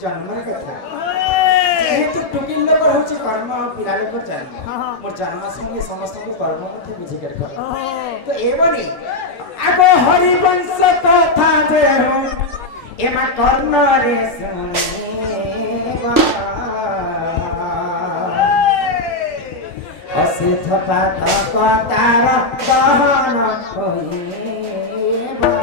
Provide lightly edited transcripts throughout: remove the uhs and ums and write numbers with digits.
जन्म कथा जेहेतु टुकिल लोक होची कर्म पिला लोक जन्म मोर जन्म संगे समस्त को कर्म मथे बुझी कर तो एवनी आगो हरिवंश कथा जे हो एमा कर्म रे सुनेबा असिथ पात कतार दहन होइबा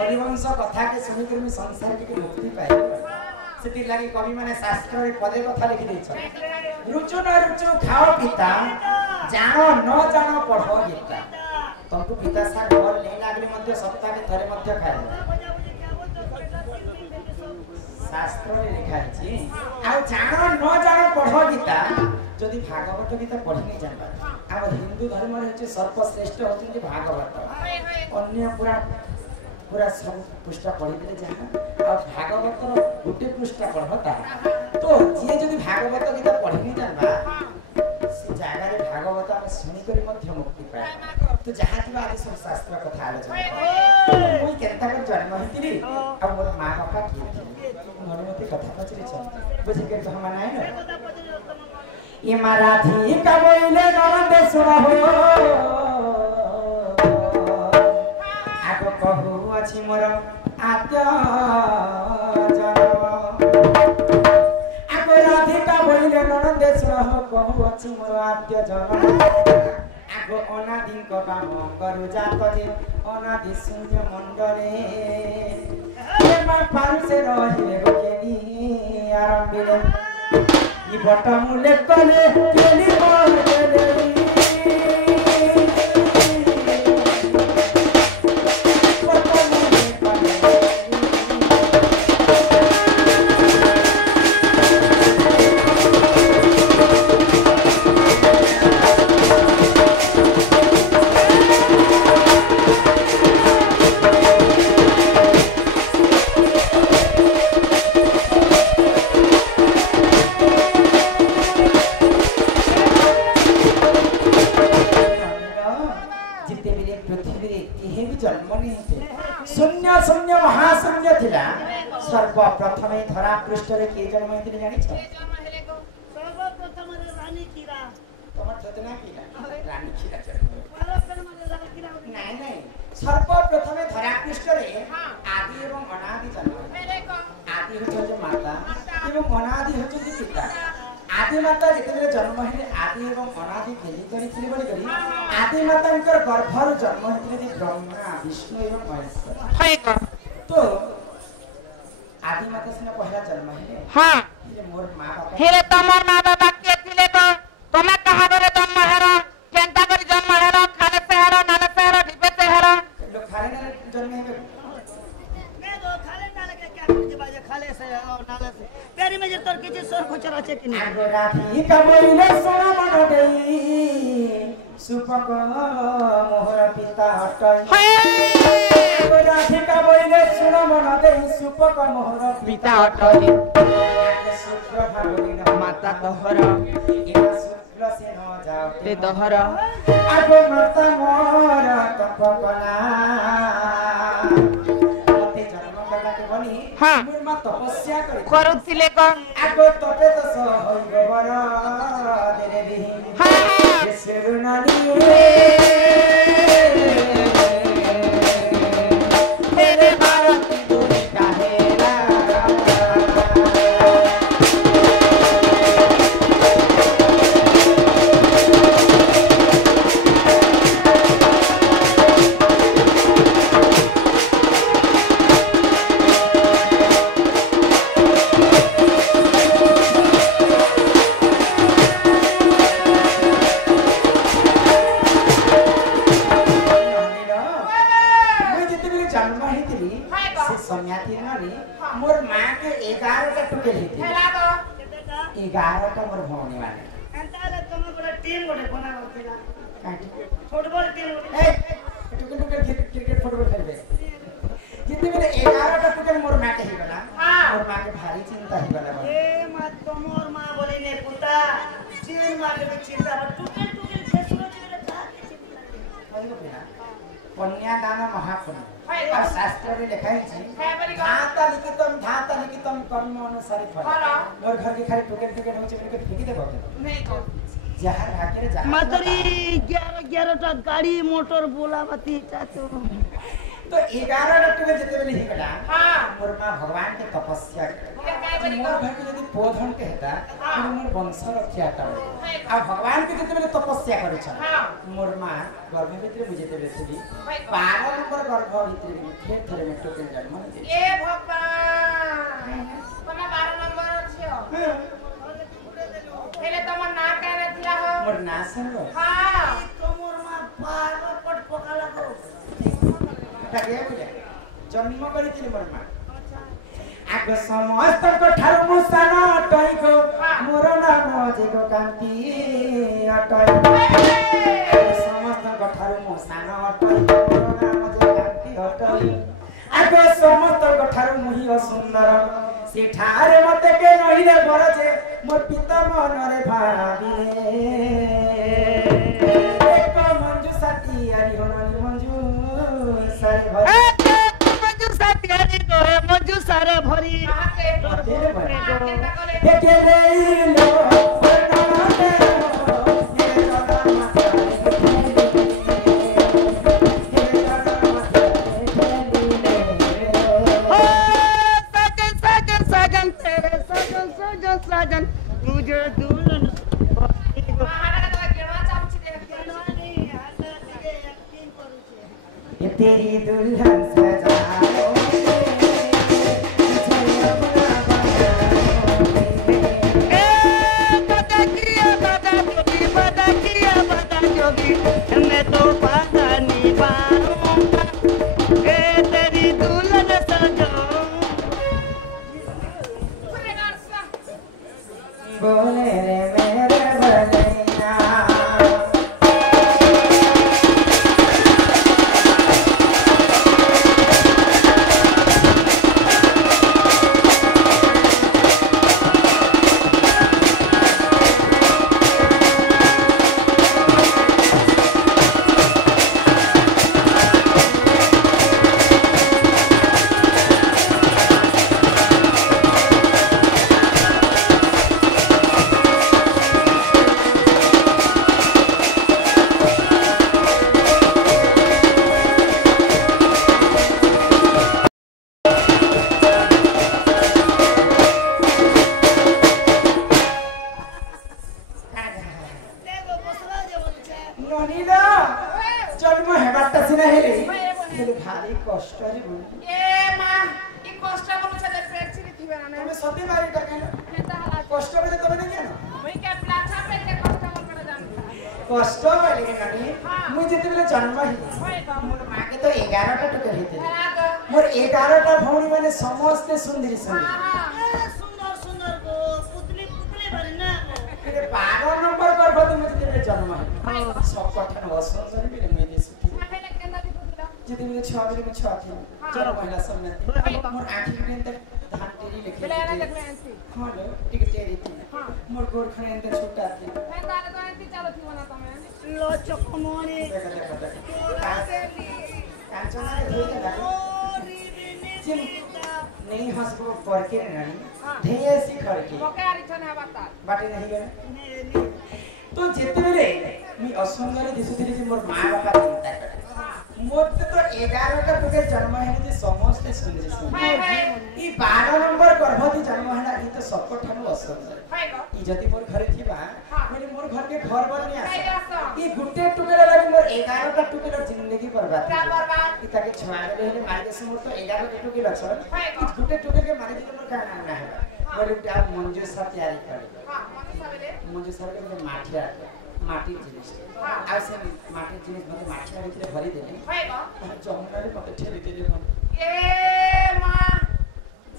हरिवंश कथा के सुनिकर मैं संसार के मुक्ति पाए से लगी कवि माने शास्त्र में पदे कथा लिखि दै छ रुचु न रुचु खाओ पिता जानो न जानो पढ़ो गीता तुमको पिता सार घर ले लागले मध्य सप्ताह के थरे मध्य खाए शास्त्र में लिखा अछि आ जानो न जानो पढ़ो गीता जदि भागवत गीता पढ़ि नहीं जानबा अब हिंदू धर्म रे अछि सर्वश्रेष्ठ होछि भागवत अन्य पूरा सब पृष्ठा पढ़ी दे जहाँ और भागवत गोटे पृष्ठा पढ़ता तो जी जब भागवत गीता पढ़ी नहीं जानबा से जगह भागवत आम शुणिक मुक्ति पाए तो जहाँ थी आज सब शास्त्र कथा आलोचना मुई केनता कर जन्म होती और मोर माँ बापा किए थे मन मत कथा पचरी बुझे कर हम ना ये मराठी का बोले नंदेश्वर हो कहू अछि मोर आद्य जन्म आगो राधिका बोले नंदेश्वर हो कहू अछि मोर आद्य जन्म आगो अनादि काम करू जात जे अनादि शून्य मंडले मा पारुसे रहिले गोकेनी आरंभिले ई बटमुले कले केली मोर केली सर्वप्रथम धरा पृष्ठ रे के जन्म हेतिले जानि छ सर्वप्रथम रानी कीरा तमर थतना कीरा रानी कीरा नहीं नहीं सर्वप्रथम धरा पृष्ठ रे आदि एवं अनादि जन्म आदि होचे माता एवं अनादि होचे पिता आदि माता जेतेबेले जन्म हेले आदि एवं अनादि खेली करी बोली करी आदि मातांकर गर्भर जन्म हेतिले ब्रह्मा विष्णु एवं महेश तो आदि माता सिना पहला जन्म है हां हे मोर मां बाप हेरे तमर मां बाप के थिले तो तमे कहा रे जन्म हेरो केनता करी जन्म हेरो खाले से हेरो ना प्यारी में जे तोर किछ सोर खोचर আছে कि नहीं आगो राधी का बोले सोना मन देई सुपक मोहर पिता हटई आगो राधी का बोले सोना मन देई सुपक मोहर पिता हटई शुक्र भागनी माता तोहर इना शुक्र से न जाओ ते तोहर आगो माता मोर तपकना हाँ तपस्या करुथिले कोन आगो तपे तो सहई गोबर देरे बिही हाँ शिवनानी तेरे भारत दूरी काहेला मोर मां के 11टा टुके लेती हेला तो 11टा मोर भौणी वाले अंताले तुम बड़ा टीम गोटे बना होतिला काटी फुटबॉल टीम ए टुके क्रिकेट फुटबॉल खेलबे जितने मेरे 11टा टुके मोर मां के ही गला हां मोर मां के भारी चिंता ही गला ए मा तमोर मां बोली ने पुता जीवन मां के चिंता टुके खेसुरो चिले का चिंता कन्यादान महापुण्य और शास्त्र में लिखा है धाता लिखितम कर्म अनुसार फल मोर घर के खाली टुके टुके होचे के फेंकी दे बके नहीं तो जहां राखे रे जहां मातरी 11टा गाड़ी मोटर बोलावती चाचो तो 11टा टुके जते बेले ही कटा हां मोर मां भगवान के तपस्या काय मोर घर के यदि पोधन के हेता तो मोर वंश रक्षा ता आ भगवान के जते बेले तपस्या करे छ मोर मां गर्भ भीतर बुझेते बेथली 12 नंबर गर्भ भीतर में खेत थरे में टोके जन्म ए भगवान तमे 12 नंबर छियो पहले तमन ना कहले दिया हो मोर नासन रो हां तमोर मां 12 पट पकाला को टाके बुझे जन्म करिथिली मोर मां आगो समस्त को ठारू मुसान अटई गो मोर नाम जेगो कांति अटई समस्त को ठारू मुसान अटई मोर नाम जेगो कांति अटई आगो समस्त को ठारू मुहि सुंदर से ठारे मते के नही रे बरजे मोर पिता मन रे भाबिले एक मंजू साथी आरी होनी मंजू सारी भरी मंजू सारे भरी के लो साजन मुझे दुल्हन महाराज तो केणवा चामची दे ये तेरी दुल्हन सजाओ मैं तो पाता नहीं पाऊंगा तेरी दुल्हन सजाऊं बोले रे मेरे भलैया जन्म हेबाटा सिना हेले हेले भारी कष्ट रे बोली ए मा ई कष्ट बोलु छ दे पेट छिरि थिबे ना तमे सती मारी टाके नेता हला कष्ट बे तमे नहीं जानो मुई के प्लाछा पे के कष्ट बोल पड़े जान कष्ट वाली के नानी मुई जेते बेले जन्म ही होय तो मोर मां के तो 11टा टके हेते हेला तो मोर 11टा भौणी माने समस्त सुंदरी सुंदरी हां सबठानु असुन्दर बेले मैले सुथि हेले केन्दा दिपुला जति बेले छ बेले म छ थिए चलो महिला सम्मेलन मोर आँखी के अंदर धान तेरी लेखे बेले आने देखले एंसी हां लो टिक तेरी थी मोर गोर खने अंदर छुट्टा थी हेंदा तो एंसी चलो थी बना तमे लो चकमोनी कांचना के धोई लगा चिम नहीं हंसको पर के नहीं ढेय सी खड़की मोके आरी छन है बता बाटे नहीं गए तो जिते बेले मी असुंदर दिसुथिली जे मोर मां बापा चिंता करे मोते तो 11 का टुके जन्म है जे समस्त सुंदर सुंदर ई 12 नंबर गर्भवती जन्म है ई तो सबको ठानु असुंदर हाइगो ई जति मोर घरे थिबा मैंने मोर घर के घर बन नहीं आसा हाइगो ई गुटे टुकेला लागि मोर 11 का टुकेला जिंदगी बर्बाद क्या बर्बाद ई ताके छुआ गेले मार के मोर तो 11 का टुकेला छ ई गुटे टुके के मारे दिले मोर का नाम ना है बोले आप मंजू सा तैयारी करे हां मने सबले मंजू सा के माठिया माटी जिनिस आ से माटी जिनिस मते माठिया भितरे भरी देले हाइगो जमुनाले मते ठेली देले मन ए मां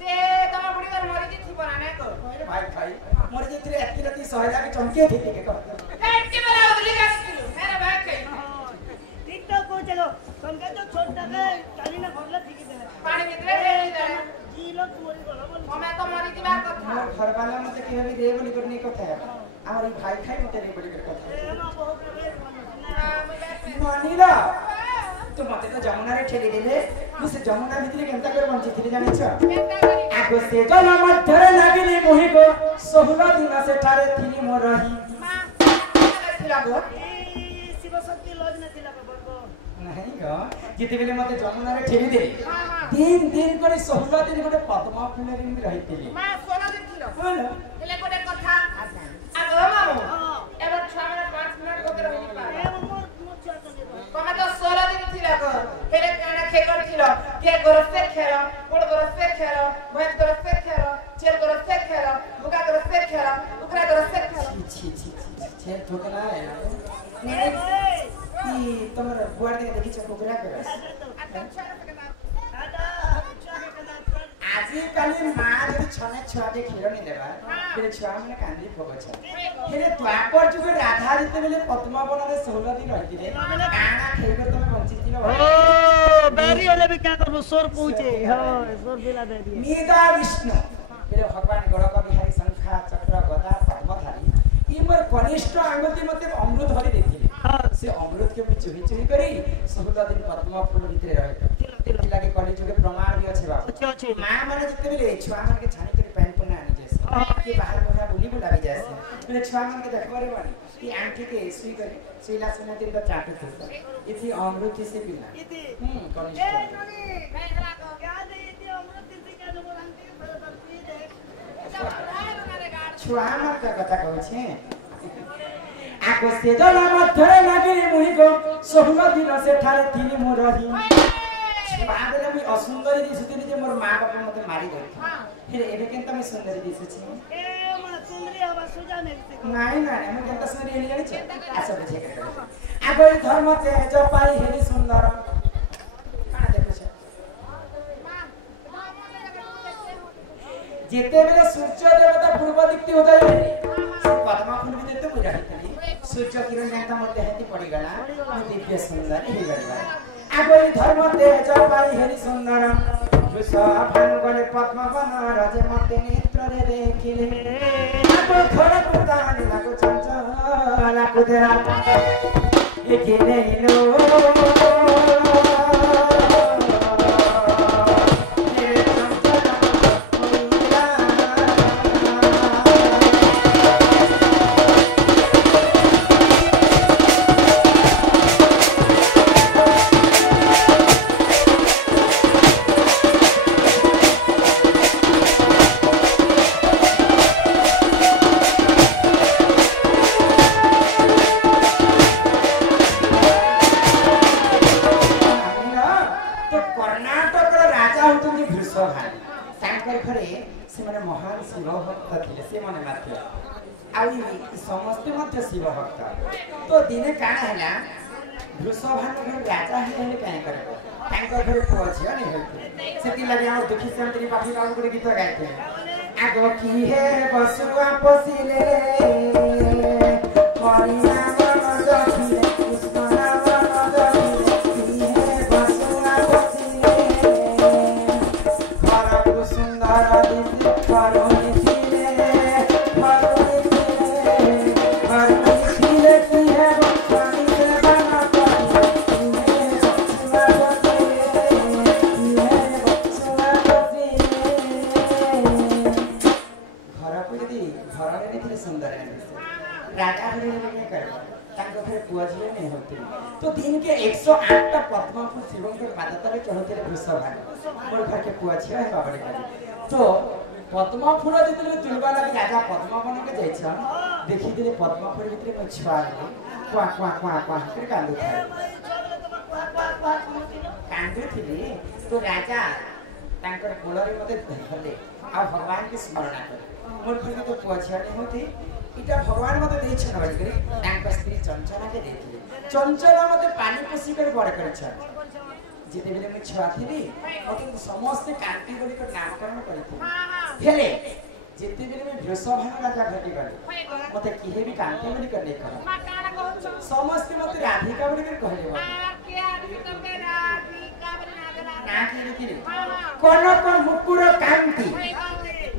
जे तम बुढ़ी कर मरी जी थी बनाने को भाई मोर जे तेरे अति राती सहजा के चमके थी के कहता एट्टी वाला उगली का किलो मेरा भाई कहीं ठीक तो को चलो संगे तो छोटा के काली ना भरला ठीक है पानी भीतर ले जा जी लोग मोरी बोल हमें तो मरी की बात था मोर घर वाला मते के भी रे बोली करनी कथा है हमर ई भाई खाई मते रे बोली कर कथा ए ना बहुत रे मानिला तो मते तो जमुना रे ठेली देले मुसे जमुना भितरे केनता कर बंची थी जाने छ आगो से जल मध्यरे लागिली मोहि को 16 दिन से ठारे थिनी मोर रही लगो शिव शक्ति लॉज न थिला बरको नहीं गो जिते बेले मते जमुना रे ठेली दे हां हां 3 दिन करे 16 दिन गोटे पद्मा फूल रे रही थिली मां 16 दिन किलो हां हेले गोटे कथा आगो मामू एबर 6 मिनट 5 मिनट को रही पा ए मोर छा चले तमे तो 16 दिन थिला गो हेले काना खेकर थिलो के गरसे खेलो कोड गरसे खेलो भैंस गरसे खेलो चेल गरसे खेलो बुका गरसे खेलो उकरा गरसे खेलो छी छे ठोकला है ए भाई ई तमर बुआर दे देखि छ कोकरा करे आता छारा के ना आदा छाने के ना আজি কালি মা যদি ছনে ছুয়াতে খেলনি দেবা ফিরে ছুয়া মানে কান্দি ফগছ ফিরে দ্বাপর যুগে রাধা দিতে বেলে পদ্মাবନରେ 16 দিন রহিলে কানা খেলবে তুমি বঞ্চিত ছিল ओ बैरी वाले भी क्या करबो सोर पहुंचे हां सोर बिला दे दिए मीदा विष्णु फिर भगवान गड़क बिहारी शंखा चक्र गदा पद्मधारी इमर कनिष्ठ आंगुति मते अमृत भरी देखिले से अमृत के चुही चुही करी 16 दिन पद्म फूल भितरे रहे तिल लागे कली जुगे प्रमाण भी अछि बाबू अच्छे मां माने जते बेले छुआ मन के छानी कर पैन पुना आनी जैसे के बाहर कोठा बोली बुला भी जैसे मेरे छुआ मन के देखबरे बानी ई आंटी के सुई करे सुईला सुना दिन तो चाटू थी इति अमृत से पिला इति ए कनिष्ठ ननी भेजला को क्या दे इति अमृत से क्या दे बोलंती पर पी दे छुआ मन का कथा कहू छे आगो से जल मध्यरे लागिली मुहि को 16 दिन से ठारे थिनी मोर रही बादले मी असुंदरी दिसुथिनी जे मोर मां बाप मते मारी गई फिर एबे केनता मी सुंदरी दिसुछि ए मन सुंदरी हवा सुजा नहीं नाही नाही हम केनता सुंदरी हेली जानि छ आसा बुझे के आगो धर्म तेज पाई हेली सुंदर काना देखु छ जेते बेले सूर्य देवता पूर्व दिक्ति उदय होले से पद्मा फूल भी देते मुई रहितली सूर्य किरण जाता मते हेती पड़ी गला दिव्य सुंदर हे गला आगोई धर्म तेज पाई हेरी सुंदर विश्व भानु गले पद्म वन राजे मते नेत्र रे देखिले आगो थोड़ा पुतानी लागो चंचल लागो तेरा एकिने इनो महान शिव भक्त थे से मन मात्र समस्त मध्य शिव भक्त तो दिने काना है वृषभानु घर राजा है क्या करे तांकर घर पुओ झियो नहीं होते सेति लागि हम दुखी संतरी पाठी बाबू गुडी गीत गाइते आगो की हे बसुआ पसिले मरिया मन दखिले पुष्पना घर को यदि घर में सुंदर राजा घर कर पुआ झी नहीं होते तो दिन के 108 पद्म फूल शिव के पाद तले चढ़ुते वृषभ मोर घर के पुआ झी है बाबा कर तो पद्म फूल जितने तुलवा लगे राजा पद्म बन के जाइछन देखि दिले पद्म फूल भीतर को छुआ क्वा क्वा क्वा क्वा कर कांदु कांदु थिले तो राजा तांकर कोलरे मते धरले आ भगवान के स्मरण करे मोर घर के तो पुआ झी नहीं होती इटा भगवान मते देइ छन बड़ी करी तांका स्त्री चंचला के देखले चंचला मते पानी पोसी कर बड़ कर छ जेते बेले मैं छुआ थिली मते समस्त कांति बोली को नामकरण करथि हेले जेते बेले मैं वृषभ राजा भेटी गले मते किहे भी कांति बोली कर नहीं कर मा काना कहू समस्त मते राधिका बोली कर कहले के आदमी तबे राधिका बोली ना के कनक मुकुर कांति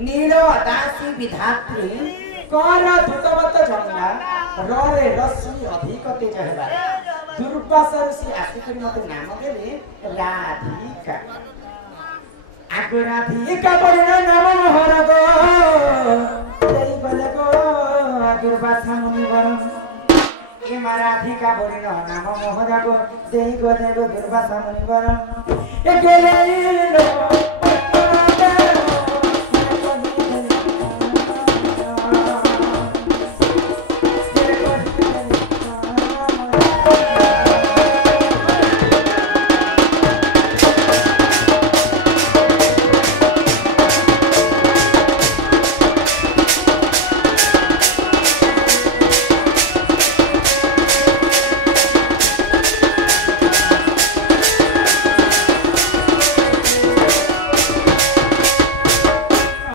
नील दासी विधात्री कर धुतवत जंगा रे रश्मि अधिक तेज हेबा दुर्वासा ऋषि आसिकरी मते नाम देले राधिका आगो राधिका बरना नाम मोहर गो देई बले गो दुर्वासा मुनि वर ए मा राधिका बरना नाम मोहर गो देई गो दुर्वासा मुनि वर ए गेले